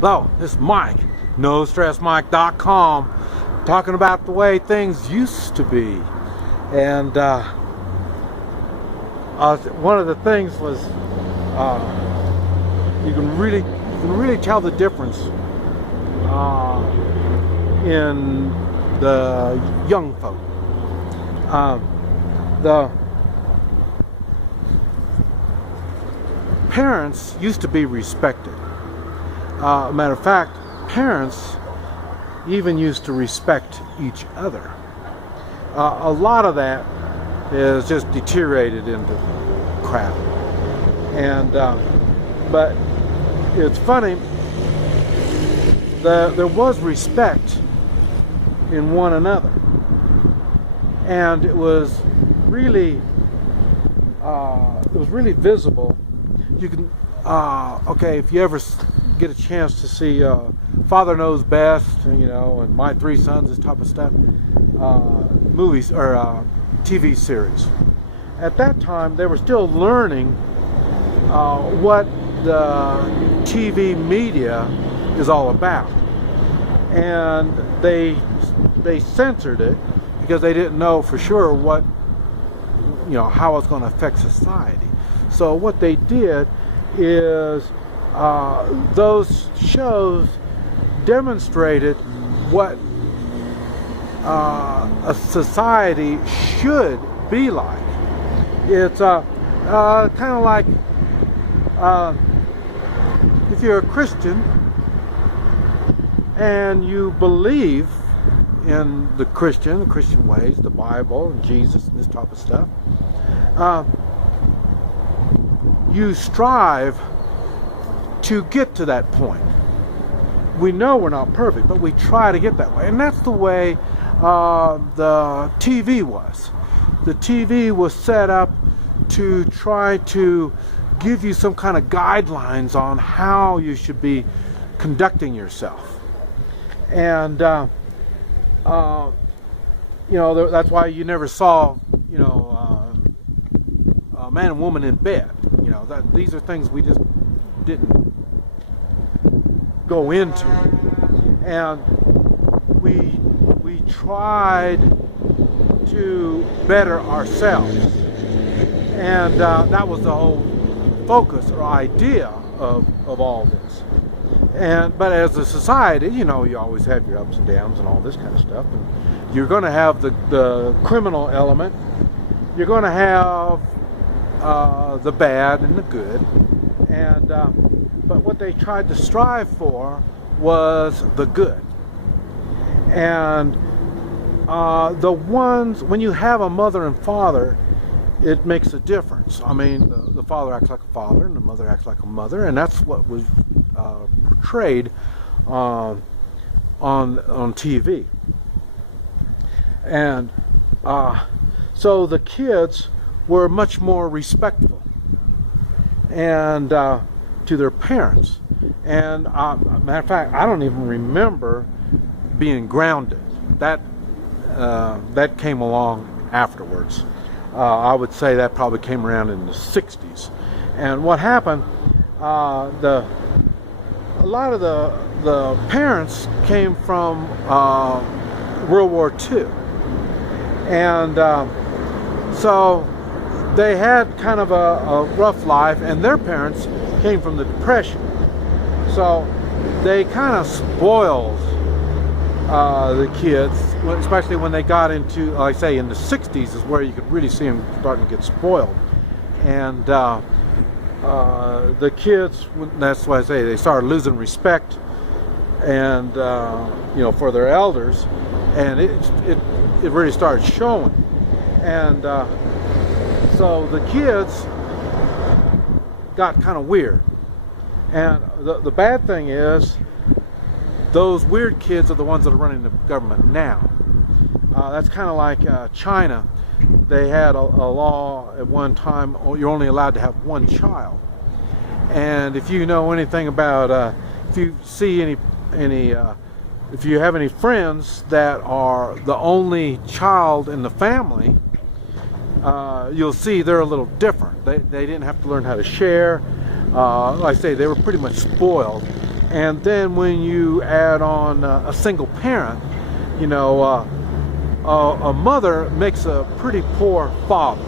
Hello, this is Mike, NoStressMike.com, talking about the way things used to be. And one of the things was you can really tell the difference in the young folk. The parents used to be respected. Matter of fact, parents even used to respect each other. A lot of that is just deteriorated into crap. And but it's funny, there was respect in one another, and it was really visible. You can okay, if you ever get a chance to see Father Knows Best, and My Three Sons, this type of stuff, movies or TV series. At that time, they were still learning what the TV media is all about, and they censored it because they didn't know for sure what how it's going to affect society. So what they did is those shows demonstrated what a society should be like. It's kind of like if you're a Christian and you believe in the Christian ways, the Bible and Jesus and this type of stuff, you strive to get to that point. We know we're not perfect, but we try to get that way. And that's the way the TV was. The TV was set up to try to give you some kind of guidelines on how you should be conducting yourself. And that's why you never saw a man and woman in bed. These are things we just didn't go into, and we tried to better ourselves, and that was the whole focus or idea of all this. But as a society, you always have your ups and downs and all this kind of stuff, and you're going to have the criminal element, you're going to have the bad and the good, and but what they tried to strive for was the good. And the ones, when you have a mother and father, it makes a difference. I mean, the father acts like a father and the mother acts like a mother, and that's what was portrayed on TV. And so the kids were much more respectful and to their parents. And matter of fact, I don't even remember being grounded. That came along afterwards. I would say that probably came around in the 60s. And what happened, a lot of the parents came from World War II. And so they had kind of a rough life, and their parents came from the Depression. So they kind of spoiled the kids, especially when they got into, like I say, in the 60s is where you could really see them starting to get spoiled. And the kids, that's why I say they started losing respect and for their elders, and it really started showing. And so the kids got kind of weird. And the bad thing is, those weird kids are the ones that are running the government now. That's kind of like China. They had a law at one time, you're only allowed to have one child. And if you know anything about, if you see any if you have any friends that are the only child in the family, you'll see they're a little different. They didn't have to learn how to share. Like I say, they were pretty much spoiled. And then when you add on a single parent, you know, a mother makes a pretty poor father.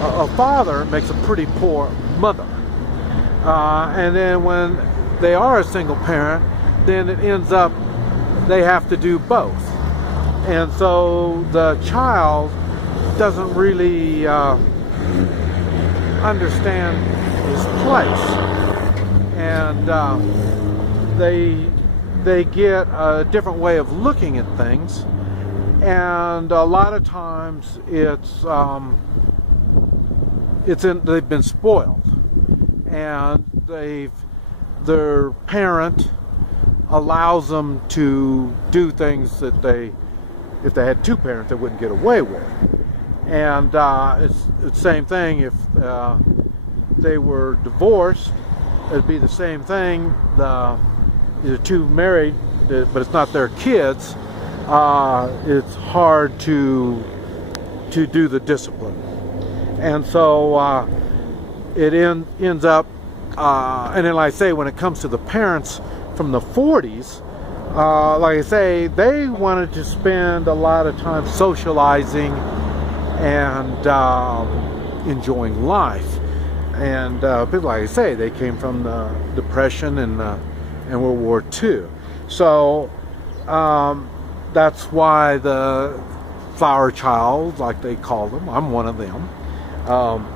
A father makes a pretty poor mother. And then when they are a single parent, then it ends up they have to do both. And so the child doesn't really understand his place. And they get a different way of looking at things. And a lot of times they've been spoiled, and their parent allows them to do things that if they had two parents, they wouldn't get away with. And it's the same thing if they were divorced. It'd be the same thing. The two married, but it's not their kids. It's hard to do the discipline, and so it ends up. And then, like I say, when it comes to the parents from the 40s, like I say, they wanted to spend a lot of time socializing and enjoying life. And people, like I say, they came from the Depression and World War II. So that's why the flower child, like they call them, I'm one of them, from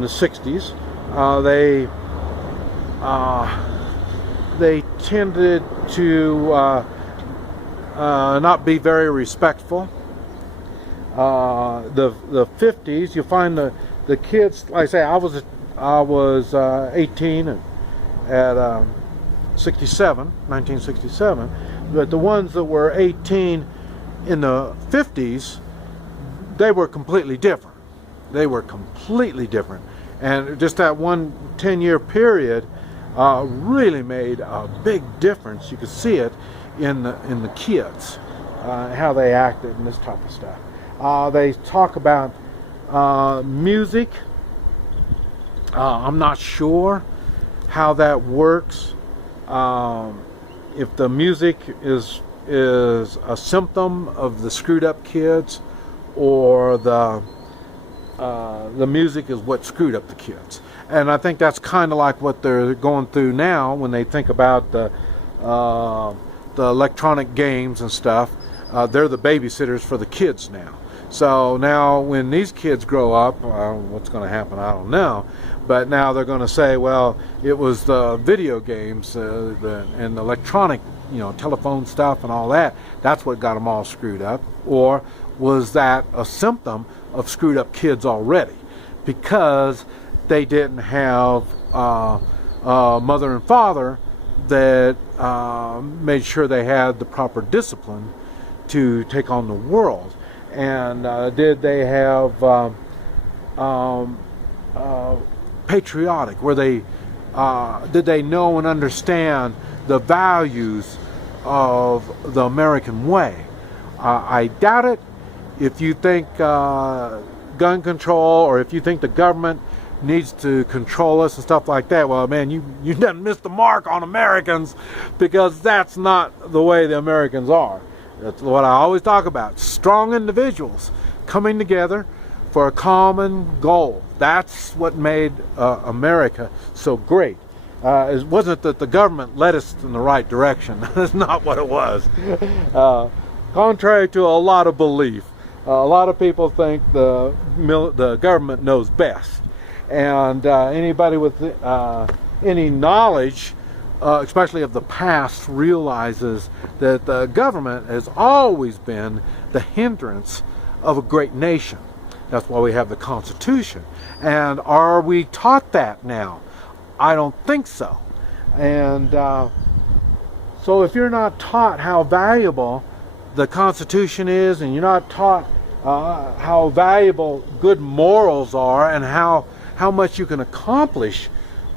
the 60s, they tended to not be very respectful. The 50s, you find the kids, like I say, I was 18 at 1967, but the ones that were 18 in the 50s, they were completely different. They were completely different. And just that one 10-year period really made a big difference. You could see it in the kids, how they acted and this type of stuff. They talk about music. I'm not sure how that works. If the music is a symptom of the screwed up kids, or the music is what screwed up the kids. And I think that's kind of like what they're going through now when they think about the electronic games and stuff. They're the babysitters for the kids now. So now when these kids grow up, what's going to happen, I don't know. But now they're going to say, well, it was the video games and the electronic, telephone stuff and all that. That's what got them all screwed up. Or was that a symptom of screwed up kids already? Because they didn't have a mother and father that made sure they had the proper discipline to take on the world. And did they have patriotic, where did they know and understand the values of the American way? I doubt it. If you think gun control, or if you think the government needs to control us and stuff like that, well, man, you done missed the mark on Americans, because that's not the way the Americans are. That's what I always talk about. Strong individuals coming together for a common goal. That's what made America so great. It wasn't that the government led us in the right direction. That's not what it was. Contrary to a lot of belief, a lot of people think the government knows best. And anybody with any knowledge, especially of the past, realizes that the government has always been the hindrance of a great nation. That's why we have the Constitution. And are we taught that now? I don't think so. And so if you're not taught how valuable the Constitution is, and you're not taught how valuable good morals are, and how much you can accomplish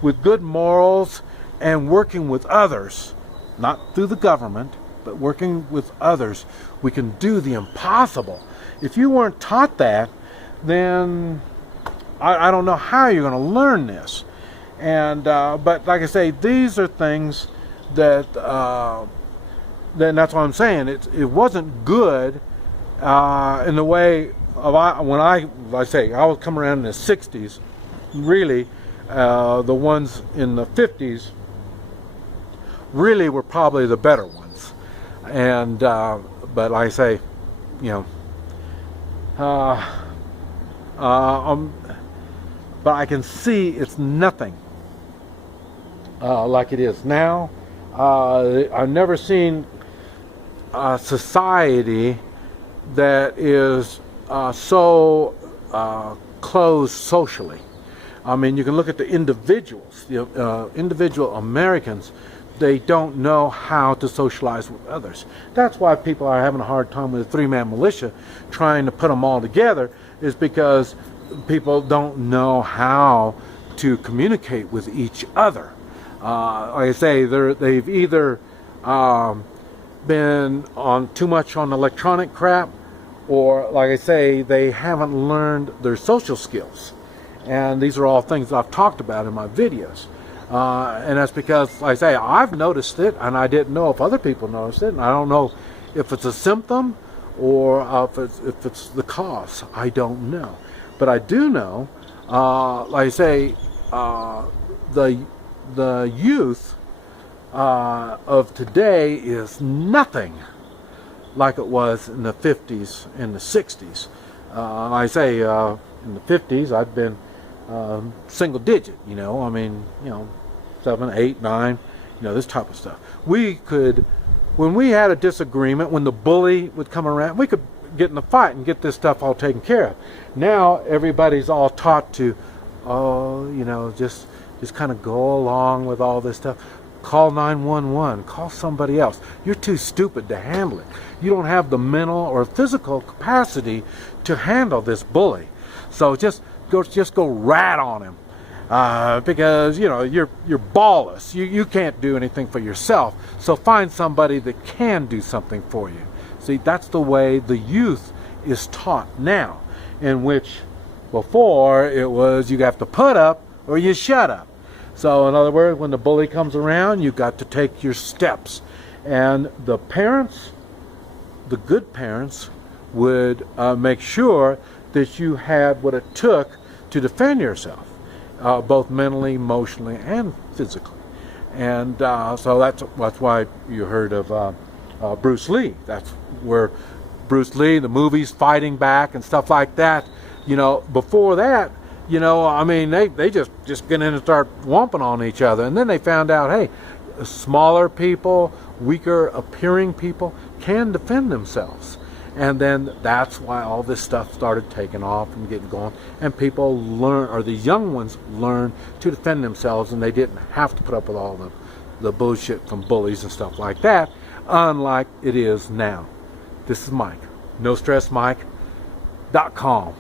with good morals and working with others, not through the government, but working with others, we can do the impossible. If you weren't taught that, then I don't know how you're going to learn this. And but like I say, these are things that then that's what I'm saying. It wasn't good in the way of when I say I was coming around in the 60s. Really, the ones in the 50s really were probably the better ones. And but like I say, you know, but I can see it's nothing like it is now. I've never seen a society that is so closed socially. I mean, you can look at the individuals, individual Americans. They don't know how to socialize with others. That's why people are having a hard time with a three-man militia trying to put them all together, is because people don't know how to communicate with each other. Like I say, they've either been on too much on electronic crap, or like I say, they haven't learned their social skills. And these are all things I've talked about in my videos. And that's because, like I say, I've noticed it, and I didn't know if other people noticed it. And I don't know if it's a symptom or if it's the cause. I don't know. But I do know, like I say, the youth of today is nothing like it was in the 50s and the 60s. Like I say, in the 50s, I'd been single digit, you know, I mean, you know, 7, 8, 9, you know, this type of stuff. We could, when we had a disagreement, when the bully would come around, we could get in a fight and get this stuff all taken care of. Now everybody's all taught to, you know, just kind of go along with all this stuff. Call 911, call somebody else. You're too stupid to handle it. You don't have the mental or physical capacity to handle this bully. So just go rat on him, because you know you're ballless. You can't do anything for yourself. So find somebody that can do something for you. See, that's the way the youth is taught now, in which before it was you have to put up or you shut up. So in other words, when the bully comes around, you got to take your steps. And the parents, the good parents, would make sure that you had what it took to defend yourself, both mentally, emotionally, and physically. And so that's why you heard of Bruce Lee. That's where Bruce Lee, the movies, fighting back and stuff like that. You know, before that, you know, I mean, they just get in and start whomping on each other. And then they found out, hey, smaller people, weaker appearing people can defend themselves. And then that's why all this stuff started taking off and getting going. And people learn, or the young ones learn to defend themselves, and they didn't have to put up with all the bullshit from bullies and stuff like that, unlike it is now. This is Mike, NoStressMike.com.